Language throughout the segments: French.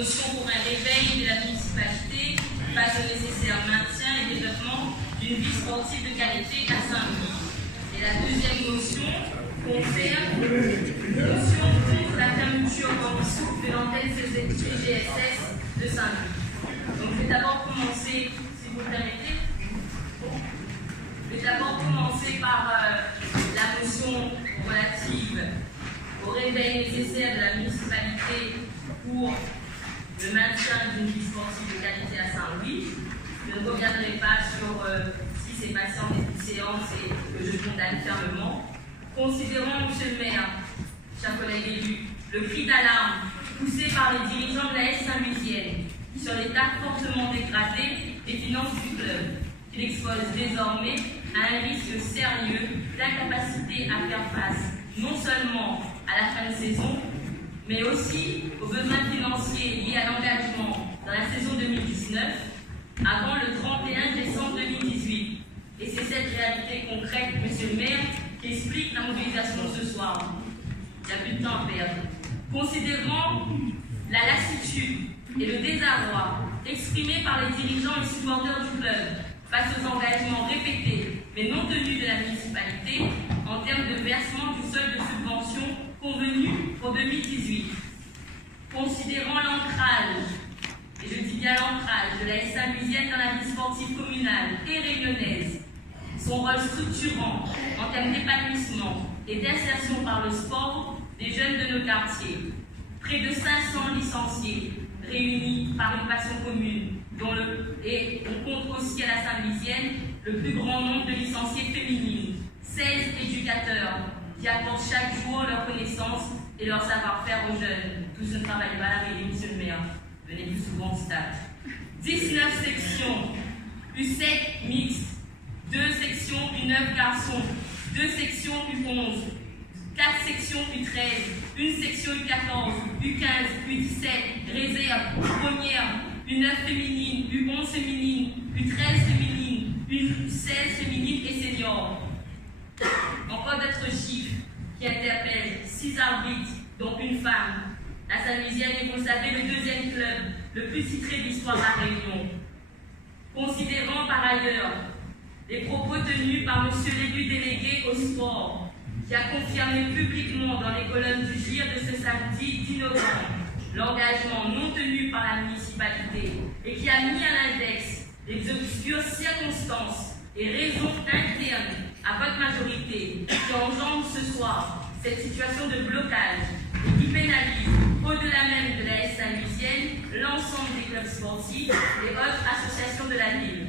motion pour un réveil de la municipalité face au nécessaire maintien et développement d'une vie sportive de qualité à Saint-Louis. Et la deuxième motion concerne une motion contre la fermeture en souffle de l'antenne CGSS de Saint-Louis. Donc je vais d'abord commencer, si vous le permettez, par la motion relative au réveil nécessaire de la municipalité pour le maintien d'une vie sportive de qualité à Saint-Louis. Je ne reviendrai pas sur ce qui s'est passé en début de séance et que je condamne fermement. Considérant, monsieur le maire, chers collègues élus, le cri d'alarme poussé par les dirigeants de la S Saint-Louisienne sur l'état fortement dégradé des finances du club, qui l'expose désormais à un risque sérieux d'incapacité à faire face non seulement à la fin de saison, mais aussi aux besoins financiers liés à l'engagement dans la saison 2019 avant le 31 décembre 2018. Et c'est cette réalité concrète, monsieur le maire, qui explique la mobilisation ce soir. Il n'y a plus de temps à perdre. Considérant la lassitude et le désarroi exprimés par les dirigeants et supporters du club face aux engagements répétés mais non tenus de la municipalité en termes de versement du solde de subvention convenu pour 2018. Considérant l'ancrage, et je dis bien l'ancrage, de la S Saint-Louisienne dans la vie sportive communale et réunionnaise, son rôle structurant en termes d'épanouissement et d'insertion par le sport des jeunes de nos quartiers. Près de 500 licenciés réunis par une passion commune, et on compte aussi à la Saint-Louisienne le plus grand nombre de licenciés féminines, 16 éducateurs qui apportent chaque jour leur connaissance et leur savoir-faire aux jeunes. Tous ne travaillent pas à la mairie, monsieur le maire. Venez plus souvent au stade. 19 sections, U7 mixte, 2 sections U9 garçons, 2 sections U11, 4 sections U13, 1 section U14, U15, U17, réserve, première, U9 féminine, U11 féminine, U13 féminine, U16 féminine et senior. Encore d'autres chiffres qui interpellent 6 arbitres, dont une femme. La Saint-Louisienne est, vous le savez, le deuxième club le plus titré de l'histoire de la Réunion. Considérant par ailleurs les propos tenus par monsieur l'élu délégué au sport, qui a confirmé publiquement dans les colonnes du GIR de ce samedi 10 novembre l'engagement non tenu par la municipalité et qui a mis à l'index les obscures circonstances et raisons internes à votre majorité qui engendrent ce soir cette situation de blocage et qui pénalise, au-delà même de la S Saint-Louisienne, l'ensemble des clubs sportifs et autres associations de la ville.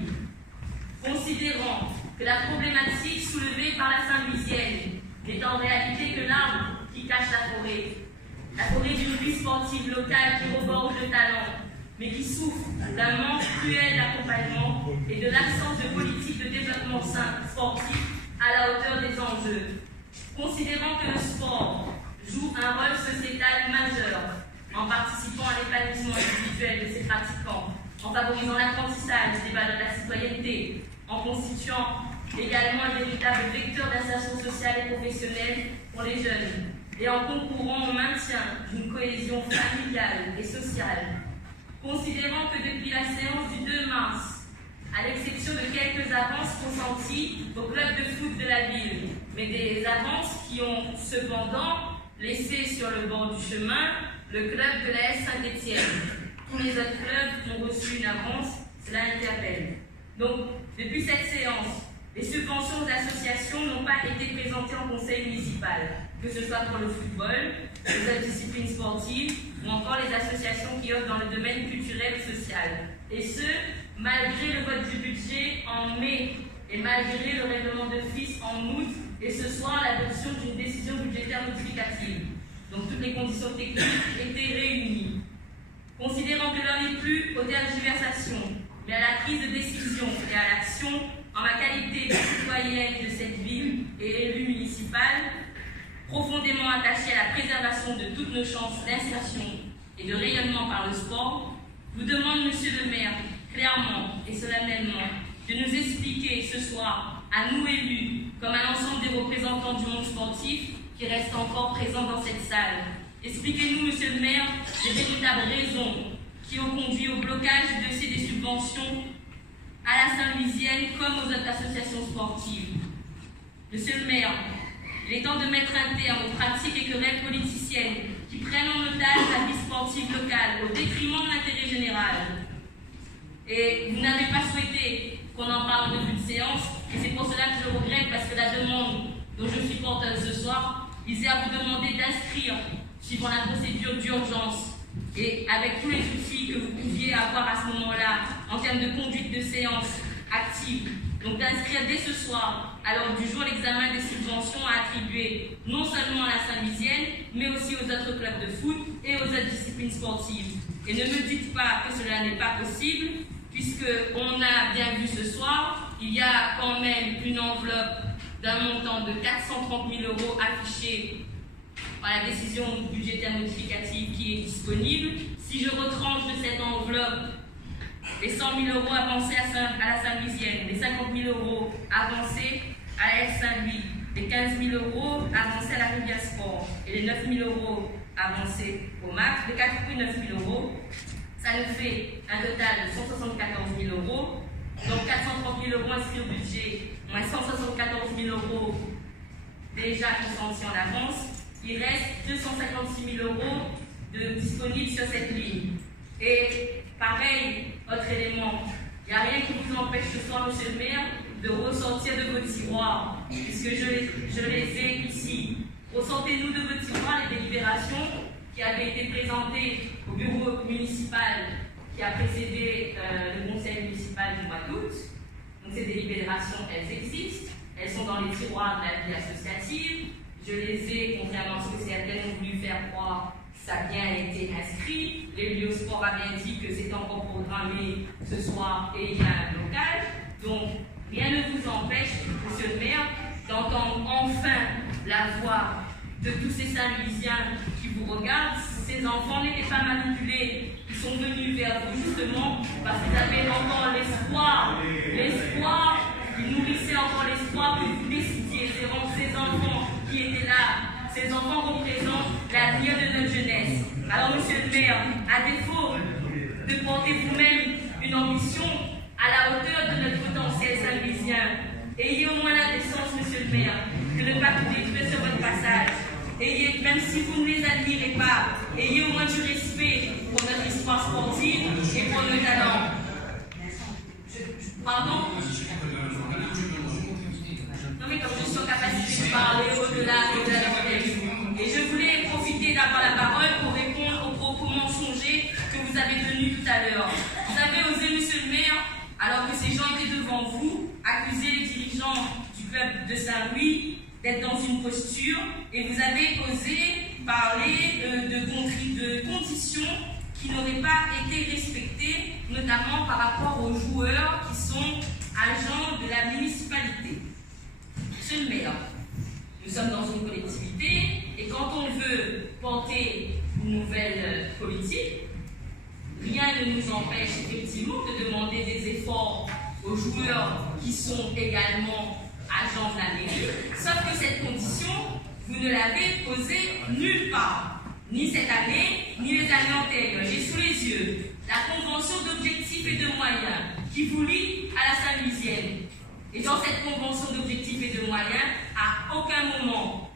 Considérant que la problématique soulevée par la Saint-Louisienne n'est en réalité que l'arbre qui cache la forêt d'une vie sportive locale qui regorge de talent, mais qui souffre d'un manque cruel d'accompagnement et de l'absence de politique de développement sportif à la hauteur des enjeux. Considérant que le sport joue un rôle sociétal majeur en participant à l'épanouissement individuel de ses pratiquants, en favorisant l'apprentissage des valeurs de la citoyenneté, en constituant également un véritable vecteur d'insertion sociale et professionnelle pour les jeunes, et en concourant au maintien d'une cohésion familiale et sociale. Considérant que depuis la séance du 2 mars, à l'exception de quelques avances consenties au club de foot de la ville, mais des avances qui ont cependant laissé sur le bord du chemin le club de la S Saint-Étienne. Tous les autres clubs ont reçu une avance, cela interpelle. Donc, depuis cette séance, les subventions aux associations n'ont pas été présentées en conseil municipal, que ce soit pour le football, les autres disciplines sportives ou encore les associations qui œuvrent dans le domaine culturel et social. Et ce, malgré le vote du budget en mai et malgré le règlement d'office en août et ce soir l'adoption d'une décision budgétaire modificative. Donc toutes les conditions techniques étaient réunies. Considérant que l'on n'est plus aux tergiversations, mais à la prise de décision et à l'action, en ma qualité de citoyenne de cette ville et élue municipale, profondément attachée à la préservation de toutes nos chances d'insertion et de rayonnement par le sport, vous demande, monsieur le maire, clairement et solennellement, de nous expliquer ce soir, à nous élus, comme à l'ensemble des représentants du monde sportif qui restent encore présents dans cette salle. Expliquez-nous, monsieur le maire, les véritables raisons qui ont conduit au blocage du dossier des subventions à la Saint-Louisienne comme aux autres associations sportives. Monsieur le maire, il est temps de mettre un terme aux pratiques et querelles politiciennes qui prennent en otage la vie sportive locale au détriment de l'intérêt général. Et vous n'avez pas souhaité qu'on en parle en début de séance, et c'est pour cela que je regrette, parce que la demande dont je suis porteuse ce soir visait à vous demander d'inscrire, suivant la procédure d'urgence, et avec tous les outils que vous pouviez avoir à ce moment-là, en termes de conduite de séance active, donc d'inscrire dès ce soir, à l'ordre du jour, l'examen des subventions à attribuer non seulement à la Saint-Louisienne, mais aussi aux autres clubs de foot et aux autres disciplines sportives. Et ne me dites pas que cela n'est pas possible, puisqu'on a bien vu ce soir, il y a quand même une enveloppe d'un montant de 430 000 € affichée par la décision budgétaire modificative qui est disponible. Si je retranche de cette enveloppe les 100 000 € avancés à la Saint-Louisienne, les 50 000 € avancés à la F Saint-Louis, les 15 000 € avancés à la Rivière Sport et les 9 000 € avancés au MAC, les 89 000 €, ça nous fait un total de 174 000 €. Donc 430 000 € inscrits au budget, moins 174 000 € déjà consentis en avance. Il reste 256 000 € disponibles sur cette ligne. Et pareil, autre élément, il n'y a rien qui vous empêche ce soir, monsieur le maire, de ressortir de vos tiroirs, puisque je les ai ici. Ressortez-nous de vos tiroirs les délibérations qui avaient été présentées au bureau municipal qui a précédé le conseil municipal du mois d'août. Donc ces délibérations, elles existent, elles sont dans les tiroirs de la vie associative. Je les ai, contrairement à ce que certaines ont voulu faire croire, ça a bien été inscrit. Le sport a bien dit que c'est encore programmé ce soir et il y a un blocage. Donc rien ne vous empêche, monsieur le maire, d'entendre enfin la voix de tous ces Saint-Louisiens qui vous regardent. Ces enfants n'étaient pas manipulés, ils sont venus vers vous justement parce qu'ils avaient encore l'espoir, ils nourrissaient encore l'espoir que vous décidiez. Ces enfants qui étaient là, ces enfants représentent l'avenir de notre jeunesse. Alors monsieur le maire, à défaut de porter vous-même une ambition à la hauteur de notre potentiel saint-louisien, ayez au moins la décence, monsieur le maire, de ne pas tout détruire sur votre passage. Ayez, même si vous ne les admirez pas, ayez au moins du respect pour notre histoire sportive et pour nos talents. Pardon? Non mais comme je suis en capacité de parler au-delà du texte. Et je voulais profiter d'avoir la parole pour répondre aux propos mensongers que vous avez tenus tout à l'heure. Vous avez osé, monsieur le maire, alors que ces gens étaient devant vous, accuser les dirigeants du club de Saint-Louis d'être dans une posture, et vous avez osé parler de conditions qui n'auraient pas été respectées, notamment par rapport aux joueurs qui sont agents de la municipalité. Monsieur le maire, nous sommes dans une collectivité, et quand on veut porter une nouvelle politique, rien ne nous empêche effectivement de demander des efforts aux joueurs qui sont également agents de la mairie, sauf que cette condition, vous ne l'avez posée nulle part, ni cette année, ni les années antérieures. J'ai sous les yeux la convention d'objectifs et de moyens qui vous lie à la Saint-Louisienne. Et dans cette convention d'objectifs et de moyens, à aucun moment,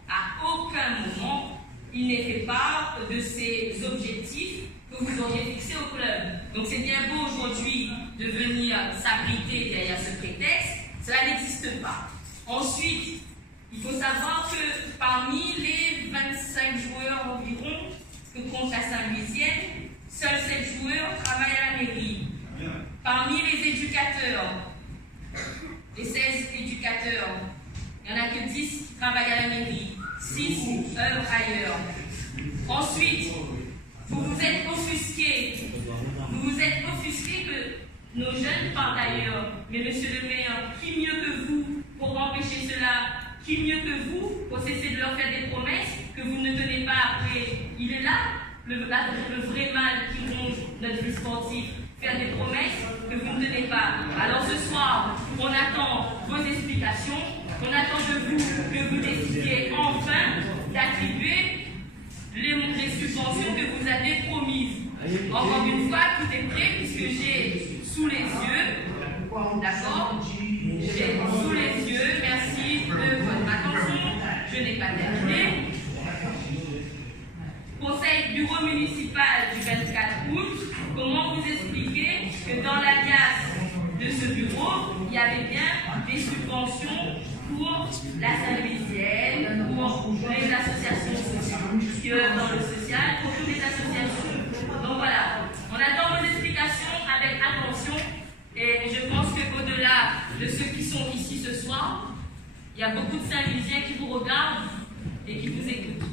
il n'est fait part de ces objectifs que vous auriez fixés au club. Donc c'est bien beau aujourd'hui de venir s'abriter derrière ce prétexte, cela n'existe pas. Ensuite, il faut savoir que parmi les 25 joueurs environ que compte la Saint-Louisienne, seuls 7 joueurs travaillent à la mairie. Parmi les éducateurs, les 16 éducateurs, il n'y en a que 10 qui travaillent à la mairie, 6 œuvrent ailleurs. Ensuite, vous vous êtes offusqué que nos jeunes partent ailleurs. Mais monsieur le maire, qui mieux que vous pour empêcher cela? Qui mieux que vous pour cesser de leur faire des promesses que vous ne tenez pas après? Il est là, le vrai mal qui ronge notre vie sportive. Faire des promesses que vous ne tenez pas. Alors ce soir, on attend vos explications, on attend de vous que vous décidiez enfin d'attribuer les subventions que vous avez promises. Encore une fois, tout est prêt puisque j'ai sous les yeux, d'accord? J'ai sous les yeux, merci de votre attention, je n'ai pas terminé. Conseil bureau municipal du 24 août, comment vous expliquer que dans l'alias de ce bureau, il y avait bien des subventions pour la Saint-Louisienne, pour les associations sociales, qui œuvrent dans le social, pour toutes les associations. Donc voilà, on attend vos explications avec attention et je pense qu'au-delà de ceux qui sont ici ce soir, il y a beaucoup de Saint-Louisiens qui vous regardent et qui vous écoutent.